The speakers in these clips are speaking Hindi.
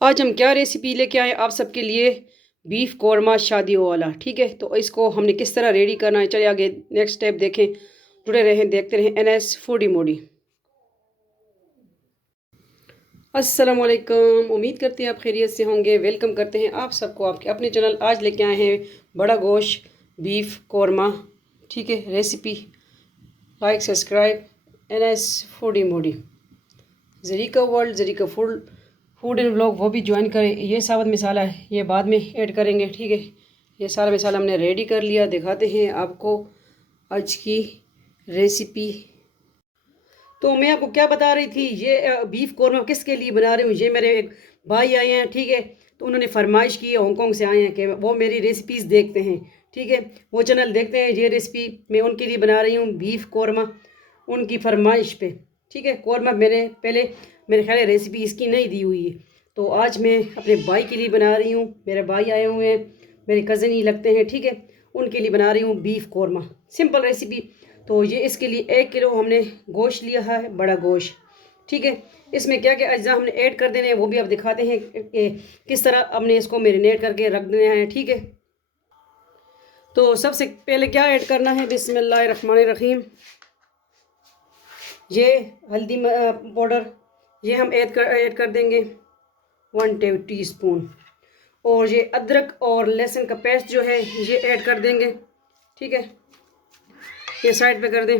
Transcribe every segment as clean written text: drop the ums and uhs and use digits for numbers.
आज हम क्या रेसिपी लेके आए आप सबके लिए। बीफ कौरमा शादियों वाला। ठीक है, तो इसको हमने किस तरह रेडी करना है, चलिए आगे नेक्स्ट स्टेप देखें। जुड़े रहें, देखते रहें NS फूडी मोडी। अस्सलाम वालेकुम, उम्मीद करते हैं आप खैरियत से होंगे। वेलकम करते हैं आप सबको आपके अपने चैनल। आज लेके आए हैं बड़ा गोश्त बीफ कौरमा। ठीक है, recipe like subscribe NS foodie मोडी। जरीका वर्ल्ड, जरीका फूड फूड एंड व्लॉग वो भी ज्वाइन करें। ये साबुत मसाला है, ये बाद में ऐड करेंगे। ठीक है, ये सारा मसाला हमने रेडी कर लिया। दिखाते हैं आपको आज की रेसिपी। तो मैं आपको क्या बता रही थी, ये बीफ कौरमा किसके लिए बना रही हूँ। ये मेरे एक भाई आए हैं, ठीक है, तो उन्होंने फरमाइश की, हांगकॉन्ग से आए हैं कि वो मेरी रेसिपीज़ देखते हैं। ठीक है, वो चैनल देखते हैं। ये रेसिपी मैं उनके लिए बना रही हूँ, बीफ कौरमा, उनकी फरमाइश पे। ठीक है, कौरमा मैंने पहले, मेरे ख्याल है रेसिपी इसकी नहीं दी हुई है, तो आज मैं अपने भाई के लिए बना रही हूँ। मेरे भाई आए हुए हैं, मेरे कज़न ही लगते हैं। ठीक है, उनके लिए बना रही हूँ बीफ कौरमा, सिंपल रेसिपी। तो ये इसके लिए 1 किलो हमने गोश्त लिया है, बड़ा गोश्त। ठीक है, इसमें क्या क्या अज्जा हमने ऐड कर देने हैं वो भी आप दिखाते हैं कि किस तरह हमने इसको मैरिनेट करके रख देना है। ठीक है, तो सबसे पहले क्या ऐड करना है, बिस्मिल्लाहिर्रहमानिर्रहीम। ये हल्दी पाउडर, ये हम ऐड कर देंगे 1 टीस्पून। और ये अदरक और लहसुन का पेस्ट जो है ये ऐड कर देंगे। ठीक है, ये साइड पे कर दें।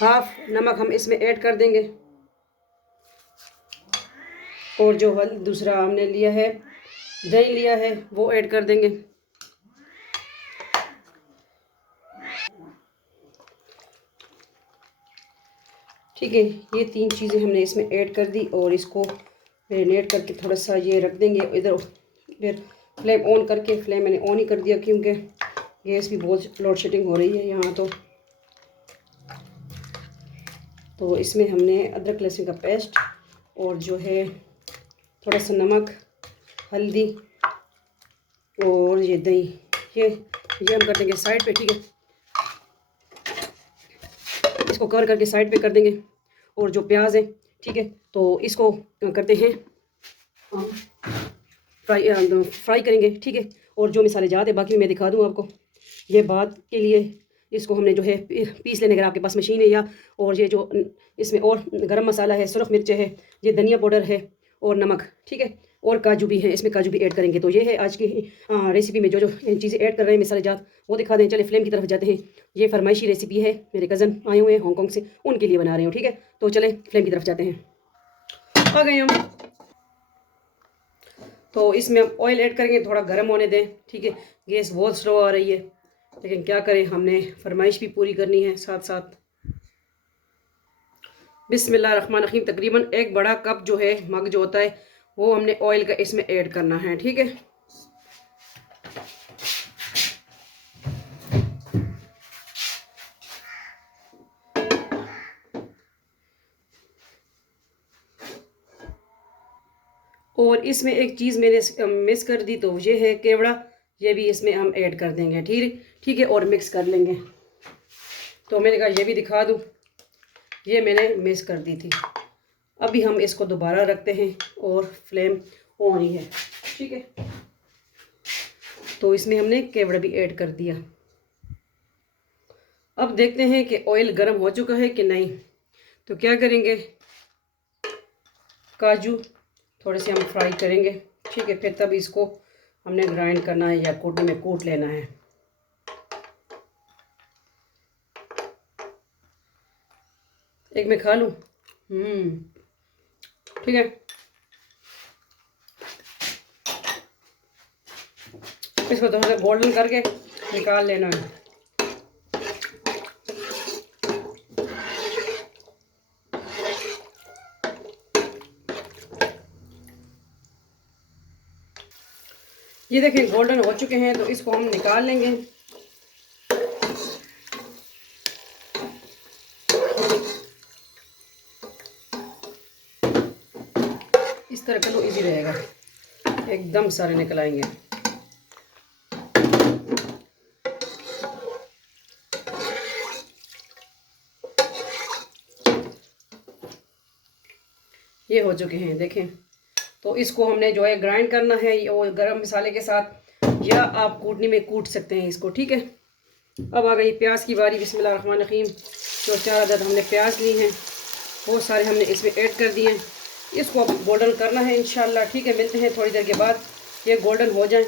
हाफ नमक हम इसमें ऐड कर देंगे। और जो दूसरा हमने लिया है, दही लिया है, वो ऐड कर देंगे। ठीक है, ये 3 चीज़ें हमने इसमें ऐड कर दी और इसको मैरिनेट करके थोड़ा सा ये रख देंगे इधर। फिर फ्लेम ऑन करके, फ्लेम मैंने ऑन ही कर दिया क्योंकि गैस भी बहुत लोड शेडिंग हो रही है यहाँ। तो इसमें हमने अदरक लहसुन का पेस्ट और जो है थोड़ा सा नमक, हल्दी और ये दही, ये हम कर देंगे साइड पे। ठीक है, इसको कवर करके साइड पे कर देंगे। और जो प्याज है, ठीक है, तो इसको करते हैं फ्राई करेंगे। ठीक है, और जो मसाले जाते हैं बाकी मैं दिखा दूँ आपको। ये बात के लिए इसको हमने जो है पीस लेने, अगर आपके पास मशीन है या। और ये जो इसमें और गरम मसाला है, सुरख मिर्च है, ये धनिया पाउडर है और नमक। ठीक है, और काजू भी है, इसमें काजू भी ऐड करेंगे। तो ये है आज की रेसिपी में जो जो चीज़ें ऐड कर रहे हैं मसाले जात, वो दिखा दें। चले फ्लेम की तरफ जाते हैं। ये फरमाइशी रेसिपी है, मेरे कज़न आए हुए हैं हांगकॉन्ग से, उनके लिए बना रही हूँ। ठीक है, तो चले फ्लेम की तरफ जाते हैं। आ गए हम। तो इसमें हम ऑयल ऐड करेंगे, थोड़ा गर्म होने दें। ठीक है, गैस बहुत स्लो आ रही है, लेकिन क्या करें, हमने फरमाइश भी पूरी करनी है साथ साथ। बिस्मिल्लाहिर्रहमानिर्रहीम। तकरीबन 1 बड़ा कप जो है, मग जो होता है, वो हमने ऑयल का इसमें ऐड करना है। ठीक है, और इसमें एक चीज़ मैंने मिस कर दी, तो ये है केवड़ा। ये भी इसमें हम ऐड कर देंगे। ठीक ठीक है, और मिक्स कर लेंगे। तो मैंने कहा ये भी दिखा दूँ, ये मैंने मिस कर दी थी। अभी हम इसको दोबारा रखते हैं और फ्लेम ऑन ही है। ठीक है, तो इसमें हमने केवड़ा भी ऐड कर दिया। अब देखते हैं कि ऑयल गर्म हो चुका है कि नहीं। तो क्या करेंगे, काजू थोड़े से हम फ्राई करेंगे। ठीक है, फिर तब इसको हमने ग्राइंड करना है या कूटने में कूट लेना है। एक मैं खा लूँ। ठीक है, इसको थोड़ा सा गोल्डन करके निकाल लेना है। ये देखें गोल्डन हो चुके हैं, तो इसको हम निकाल लेंगे। इस तरह का तो इजी रहेगा, एकदम सारे निकल आएंगे। ये हो चुके हैं देखें। तो इसको हमने जो है ग्राइंड करना है और गरम मसाले के साथ, या आप कूटनी में कूट सकते हैं इसको, ठीक है। अब आ गई प्याज की बारी। बिस्मिल्लाहिर्रहमानिर्रहीम। जो 4 अदद हमने प्याज ली हैं वो सारे हमने इसमें ऐड कर दिए हैं। इसको गोल्डन करना है इंशाल्लाह, ठीक है। मिलते हैं थोड़ी देर के बाद, ये गोल्डन हो जाए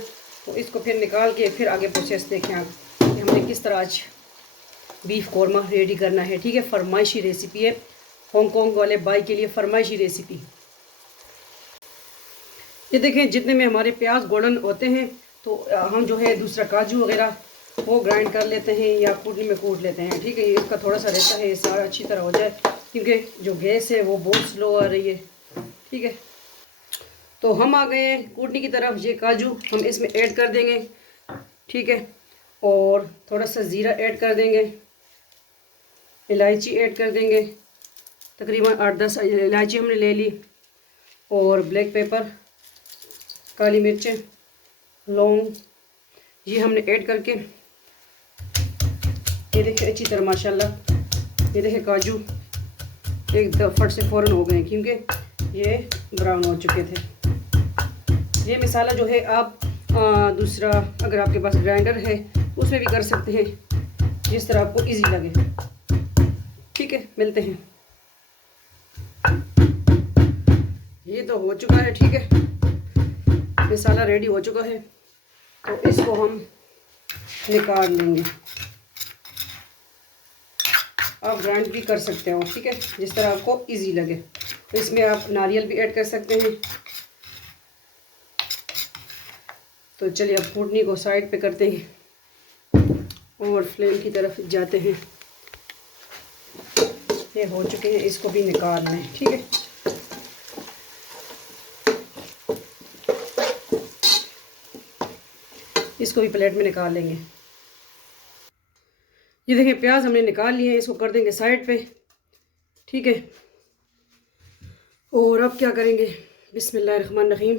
तो इसको फिर निकाल के फिर आगे प्रोसेस देखें आप कि हमने किस तरह आज बीफ कौरमा रेडी करना है, ठीक है। फरमाइशी रेसिपी है, हांगकॉन्ग वाले भाई के लिए फरमाइशी रेसिपी। ये देखें जितने में हमारे प्याज गोल्डन होते हैं तो हम जो है दूसरा काजू वगैरह वो ग्राइंड कर लेते हैं या कूटनी में कूट लेते हैं, ठीक है। ये इसका थोड़ा सा रहता है, ये सारा अच्छी तरह हो जाए, क्योंकि जो गैस है वो बहुत स्लो आ रही है, ठीक है। तो हम आ गए हैं कूटनी की तरफ। ये काजू हम इसमें ऐड कर देंगे, ठीक है। और थोड़ा सा ज़ीरा ऐड कर देंगे, इलायची ऐड कर देंगे, तकरीबन 8-10 इलायची हमने ले ली, और ब्लैक पेपर, काली मिर्चें, लौंग, ये हमने ऐड करके ये देखिए अच्छी तरह माशाल्लाह, ये देखिए काजू एक फट से फ़ौरन हो गए क्योंकि ये ब्राउन हो चुके थे। ये मसाला जो है आप दूसरा अगर आपके पास ग्राइंडर है उसमें भी कर सकते हैं, जिस तरह आपको इजी लगे, ठीक है। मिलते हैं। ये तो हो चुका है, ठीक है, मसाला रेडी हो चुका है। तो इसको हम निकाल लेंगे। आप ग्राइंड भी कर सकते हो, ठीक है, जिस तरह आपको इजी लगे। तो इसमें आप नारियल भी ऐड कर सकते हैं। तो चलिए अब कूटनी को साइड पे करते हैं और फ्लेम की तरफ जाते हैं। ये हो चुके हैं, इसको भी निकाल लें, ठीक है। इसको भी प्लेट में निकाल लेंगे। ये देखिए प्याज हमने निकाल लिए हैं, इसको कर देंगे साइड पे, ठीक है। और अब क्या करेंगे, बिस्मिल्लाहिर्रहमानिर्रहीम,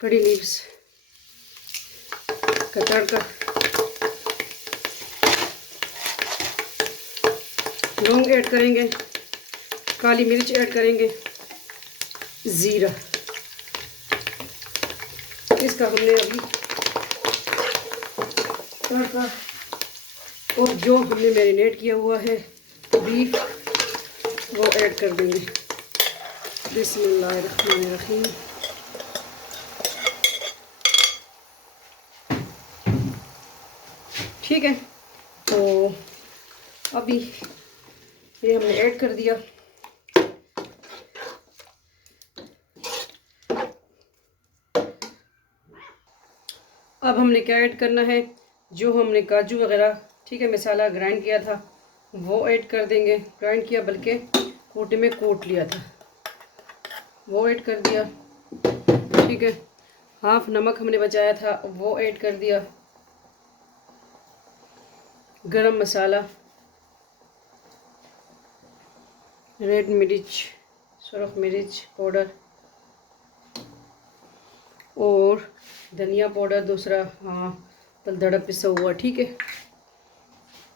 कड़ी लीव्स का तड़का, लौंग ऐड करेंगे, काली मिर्च ऐड करेंगे, ज़ीरा, इसका हमने अभी तड़का, और जो हमने मैरिनेट किया हुआ है बीफ वो ऐड कर देंगे। बिस्मिल्लाहिर्रहमानिर्रहीम। ठीक है, तो अभी ये हमने ऐड कर दिया। अब हमने क्या ऐड करना है, जो हमने काजू वगैरह, ठीक है, मसाला ग्राइंड किया था वो ऐड कर देंगे। ग्राइंड किया बल्कि कूटे में कूट लिया था, वो ऐड कर दिया, ठीक है। हाफ नमक हमने बचाया था वो ऐड कर दिया। गरम मसाला, रेड मिर्च, सुरख मिर्च पाउडर और धनिया पाउडर दूसरा, हाँ, दलदड़ा पिसा हुआ, ठीक है।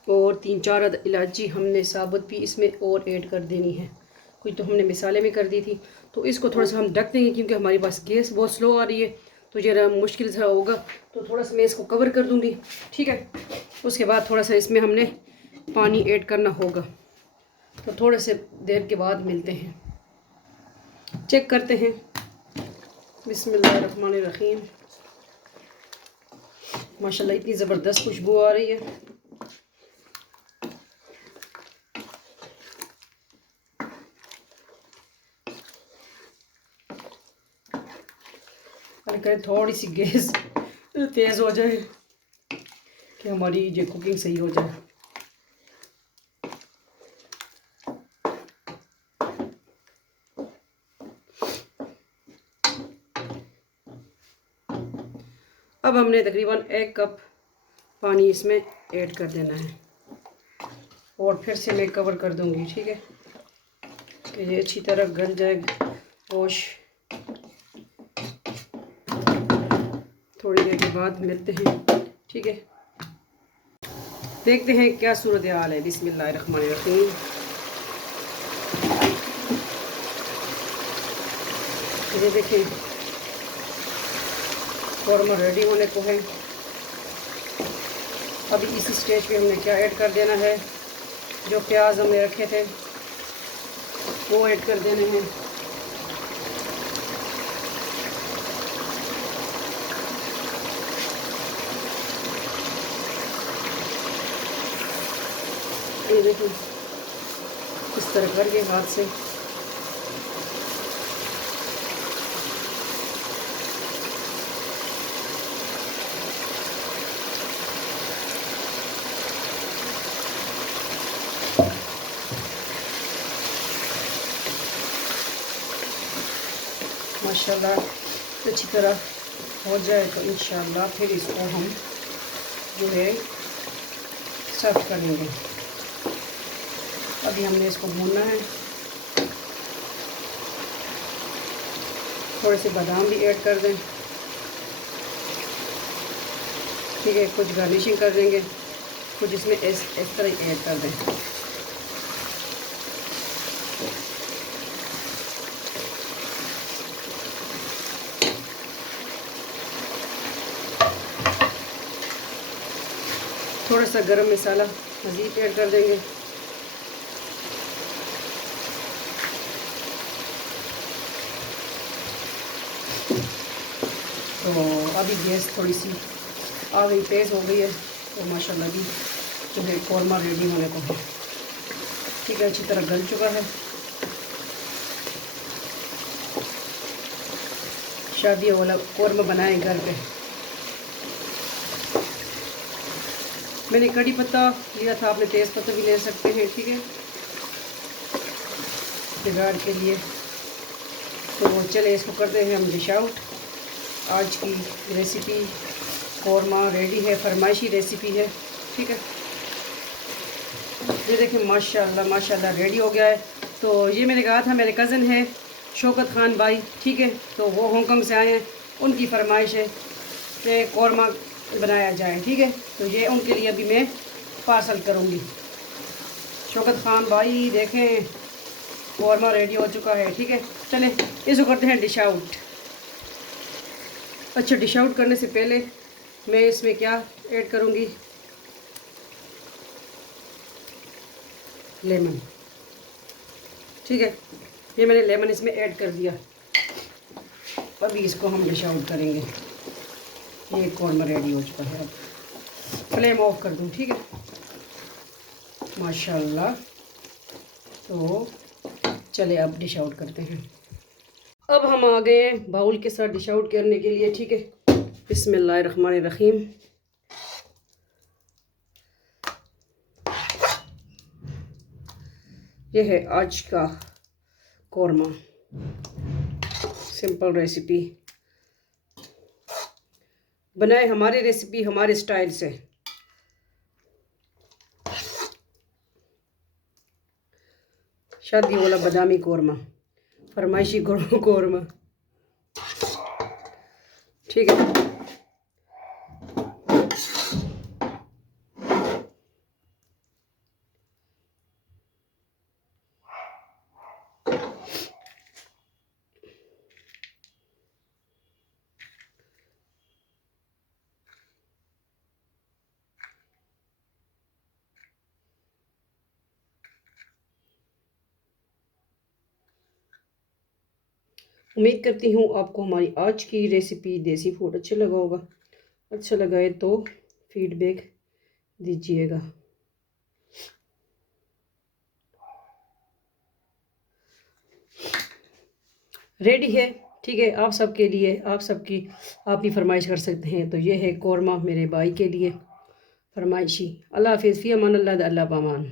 और 3-4 अदद इलायची हमने साबुत भी इसमें और ऐड कर देनी है, कुछ तो हमने मिसाले में कर दी थी। तो इसको थोड़ा सा हम ढक देंगे क्योंकि हमारे पास गैस बहुत स्लो आ रही है, तो ज़रा मुश्किल सा होगा। तो थोड़ा सा मैं इसको कवर कर दूँगी, ठीक है। उसके बाद थोड़ा सा इसमें हमने पानी ऐड करना होगा। तो थोड़े से देर के बाद मिलते हैं, चेक करते हैं। बिस्मिल्लाहिर्रहमानिर्रहीम। माशाल्लाह इतनी ज़बरदस्त खुशबू आ रही है। अगर थोड़ी सी गैस तेज़ हो जाए कि हमारी ये कुकिंग सही हो जाए। अब हमने तकरीबन 1 कप पानी इसमें ऐड कर देना है और फिर से मैं कवर कर दूंगी, ठीक है, कि ये अच्छी तरह गल जाए गोश्त। थोड़ी देर के बाद मिलते हैं, ठीक है। देखते हैं क्या सूरत हाल है। बिस्मिल्लाहिर्रहमानिर्रहीम। ये देखिए कौरमा रेडी होने को है। अभी इसी स्टेज पे हमने क्या ऐड कर देना है, जो प्याज हमने रखे थे वो ऐड कर देने हैं। ये देखिए इस तरह करके हाथ से माशाल्लाह अच्छी तरह हो जाए तो इंशाल्लाह फिर इसको हम जो है सर्व करेंगे। अभी हमने इसको भूनना है। थोड़े से बादाम भी ऐड कर दें, ठीक है। कुछ गार्निशिंग कर देंगे, कुछ इसमें इस तरह ऐड कर दें। थोड़ा सा गरम मसाला मज़ीद ऐड कर देंगे। तो अभी गैस थोड़ी सी आ गई, तेज़ हो गई है, तो माशाल्लाह भी जो है कौरमा रेडी होने को है, ठीक है। अच्छी तरह गल चुका है। शादी वाला कौरमा बनाएं घर पे। मैंने कड़ी पत्ता लिया था, आपने तेज़ पत्ता भी ले सकते हैं, ठीक है, बिगाड़ के लिए। तो चले इसको करते हैं हम डिश आउट। आज की रेसिपी कौरमा रेडी है, फरमाइशी रेसिपी है, ठीक है। ये देखें माशाल्लाह माशाल्लाह रेडी हो गया है। तो ये मैंने कहा था मेरे कज़न है शौकत ख़ान भाई, ठीक है, तो वो हांगकांग से आए हैं, उनकी फरमाइश है कि कौरमा बनाया जाए, ठीक है। तो ये उनके लिए अभी मैं पार्सल करूँगी। शौकत ख़ान भाई देखें कौरमा रेडी हो चुका है, ठीक है। चलें इसको करते हैं डिश आउट। अच्छा, डिश आउट करने से पहले मैं इसमें क्या ऐड करूँगी, लेमन, ठीक है। ये मैंने लेमन इसमें ऐड कर दिया। अभी इसको हम डिश आउट करेंगे। ये कौरमा रेडी हो चुका है। अब फ्लेम ऑफ कर दूँ, ठीक है। माशाल्लाह। तो चले अब डिश आउट करते हैं। अब हम आ गए हैं बाउल के साथ डिश आउट करने के लिए, ठीक है। बिस्मिल्लाहिर्रहमानिर्रहीम। यह है आज का कौरमा, सिंपल रेसिपी, बनाए हमारी रेसिपी हमारे स्टाइल से। शादी वाला बादामी कौरमा, फरमाइशी कौरमा, ठीक है। उम्मीद करती हूँ आपको हमारी आज की रेसिपी देसी फूड अच्छा लगा होगा। अच्छा लगा है तो फीडबैक दीजिएगा। रेडी है, ठीक है, आप सबके लिए, आप भी फरमाइश कर सकते हैं। तो ये है कौरमा मेरे भाई के लिए फरमाइशी। अल्लाह हाफिज़, फ़ी अमान अल्लाह, अल्लाह पामान।